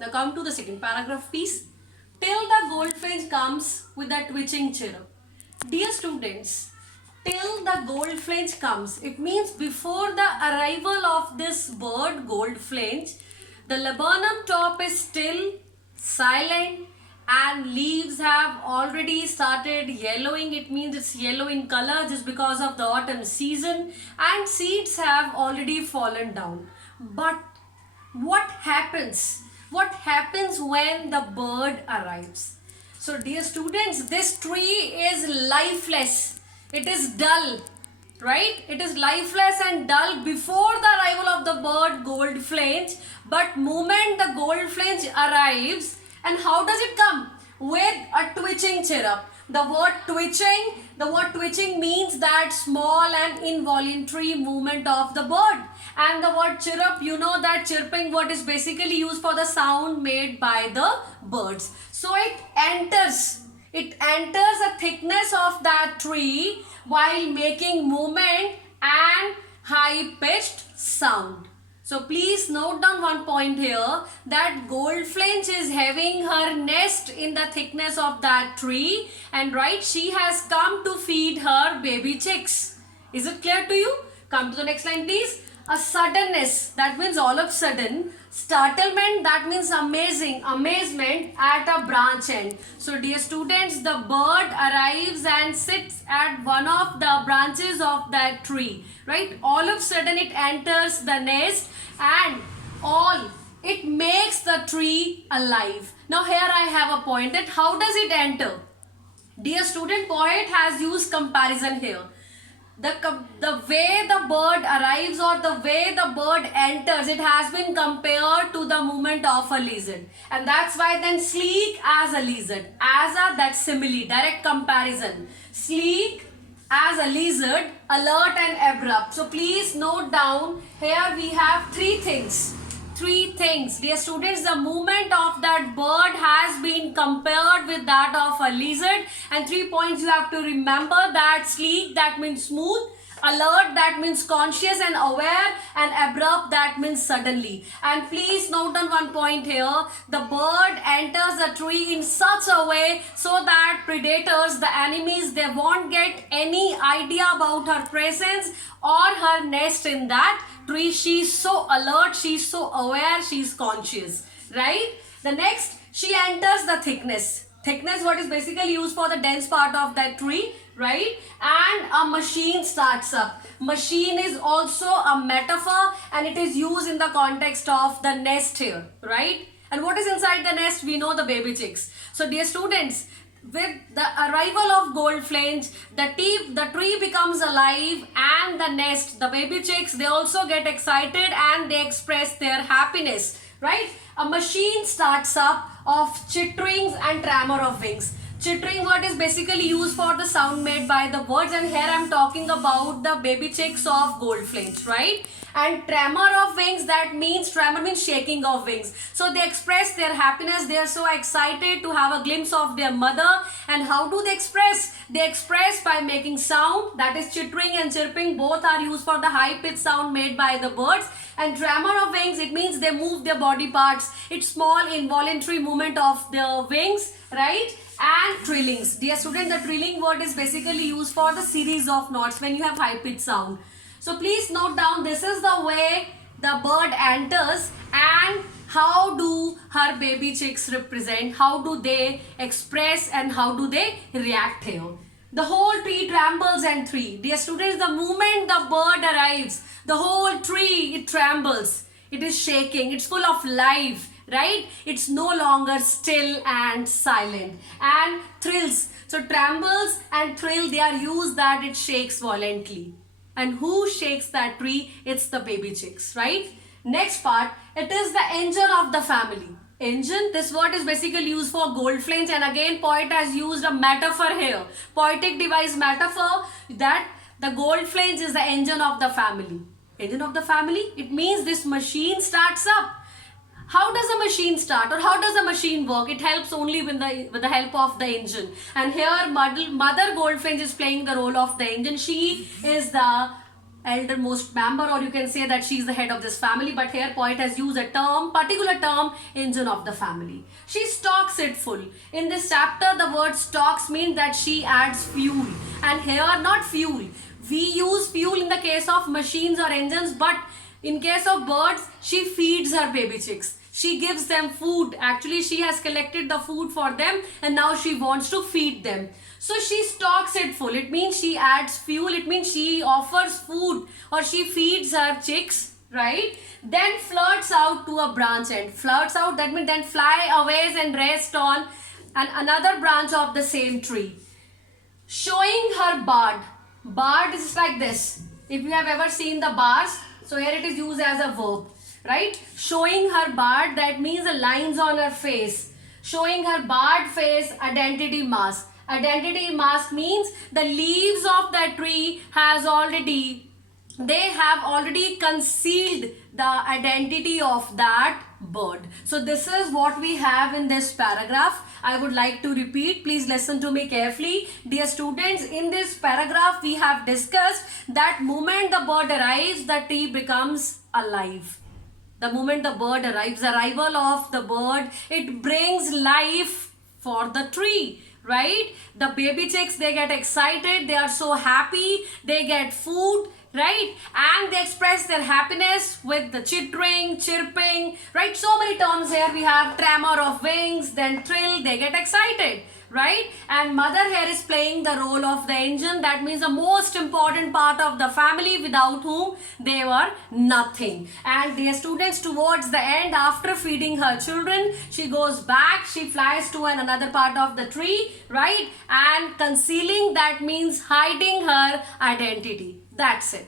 Now come to the second paragraph, please. Till the goldfinch comes with a twitching chirrup. Dear students, till the goldfinch comes, it means before the arrival of this bird goldfinch, the laburnum top is still silent and leaves have already started yellowing. It means it's yellow in color just because of the autumn season, and seeds have already fallen down. But what happens? What happens when the bird arrives? So dear students, this tree is lifeless. It is dull, right? It is lifeless and dull before the arrival of the bird goldfinch. But moment the goldfinch arrives, and how does it come? With a twitching chirrup. The word twitching means that small and involuntary movement of the bird. And the word chirrup, you know that chirping word is basically used for the sound made by the birds. So it enters a thickness of that tree while making movement and high pitched sound. So please note down one point here, that goldfinch is having her nest in the thickness of that tree, and right, she has come to feed her baby chicks. Is it clear to you? Come to the next line, please. A suddenness, that means all of a sudden. Startlement, that means amazement at a branch end. So dear students, the bird arrives and sits at one of the branches of that tree, right? All of a sudden it enters the nest, and it makes the tree alive. Now here I have a point, that how does it enter? Dear student, poet has used comparison here. The way the bird arrives or the way the bird enters, it has been compared to the movement of a lizard. And that's why then sleek as a lizard. That's simile, direct comparison. Sleek as a lizard, alert and abrupt. So please note down, here we have three things. Dear students, the movement of that bird has been compared with that of a lizard, and 3 points you have to remember, that sleek, that means smooth, alert, that means conscious and aware, and abrupt, that means suddenly. And please note on one point here, the bird enters the tree in such a way so that predators, the enemies, they won't get any idea about her presence or her nest in that tree. She is so alert, she is so aware, she is conscious, right? The next, she enters the thickness. Thickness, what is basically used for the dense part of that tree, right? And a machine starts up. Machine is also a metaphor, and it is used in the context of the nest here, right? And what is inside the nest? We know the baby chicks. So dear students, with the arrival of goldfinch, the tree becomes alive, and the nest, the baby chicks, they also get excited and they express their happiness, right? A machine starts up of chitterings and tremor of wings. Chittering word is basically used for the sound made by the birds, and here I am talking about the baby chicks of goldfinch, right? And tremor of wings, that means, tremor means shaking of wings. So they express their happiness, they are so excited to have a glimpse of their mother. And how do they express? They express by making sound, that is chittering and chirping, both are used for the high pitched sound made by the birds. And tremor of wings, it means they move their body parts, it's small involuntary movement of the wings, right? And trillings. Dear student, the trilling word is basically used for the series of notes when you have high pitched sound. So please note down, this is the way the bird enters, and how do her baby chicks represent, how do they express, and how do they react here. The whole tree trembles and three. Dear students, the moment the bird arrives, the whole tree, it trembles. It is shaking, it's full of life, right? It's no longer still and silent. And thrills. So trembles and thrill, they are used that it shakes violently. And who shakes that tree? It's the baby chicks, right? Next part, it is the engine of the family. Engine, this word is basically used for goldfinch, and again poet has used a metaphor here. Poetic device metaphor, that the goldfinch is the engine of the family. Engine of the family, it means this machine starts up. How does a machine start, or how does a machine work? It helps only with the help of the engine. And here mother goldfinch is playing the role of the engine. She is the eldermost member, or you can say that she is the head of this family, but here poet has used a term, particular term, engine of the family. She stocks it full. In this chapter, the word stocks means that she adds fuel, and here not fuel. We use fuel in the case of machines or engines, but in case of birds, she feeds her baby chicks. She gives them food. Actually, she has collected the food for them and now she wants to feed them. So she stocks it full. It means she adds fuel. It means she offers food or she feeds her chicks, right? Then flirts out to a branch end. Flirts out, that means then fly away and rest on another branch of the same tree. Showing her bud. Bud is like this. If you have ever seen the bars, so here it is used as a verb, right? Showing her bud, that means the lines on her face. Showing her barred face, identity mask. Identity mask means the leaves of that tree have already concealed the identity of that bird. So this is what we have in this paragraph. I would like to repeat. Please listen to me carefully. Dear students, in this paragraph we have discussed that moment the bird arrives, the tree becomes alive. The moment the bird arrives, the arrival of the bird, it brings life for the tree. Right? The baby chicks, they get excited, they are so happy, they get food, right? And they express their happiness with the chittering, chirping, right? So many terms here. We have tremor of wings, then trill, they get excited, right? And mother here is playing the role of the engine. That means the most important part of the family, without whom they were nothing. And dear students, towards the end, after feeding her children, she goes back, she flies to another part of the tree, right? And concealing, that means hiding her identity. That's it.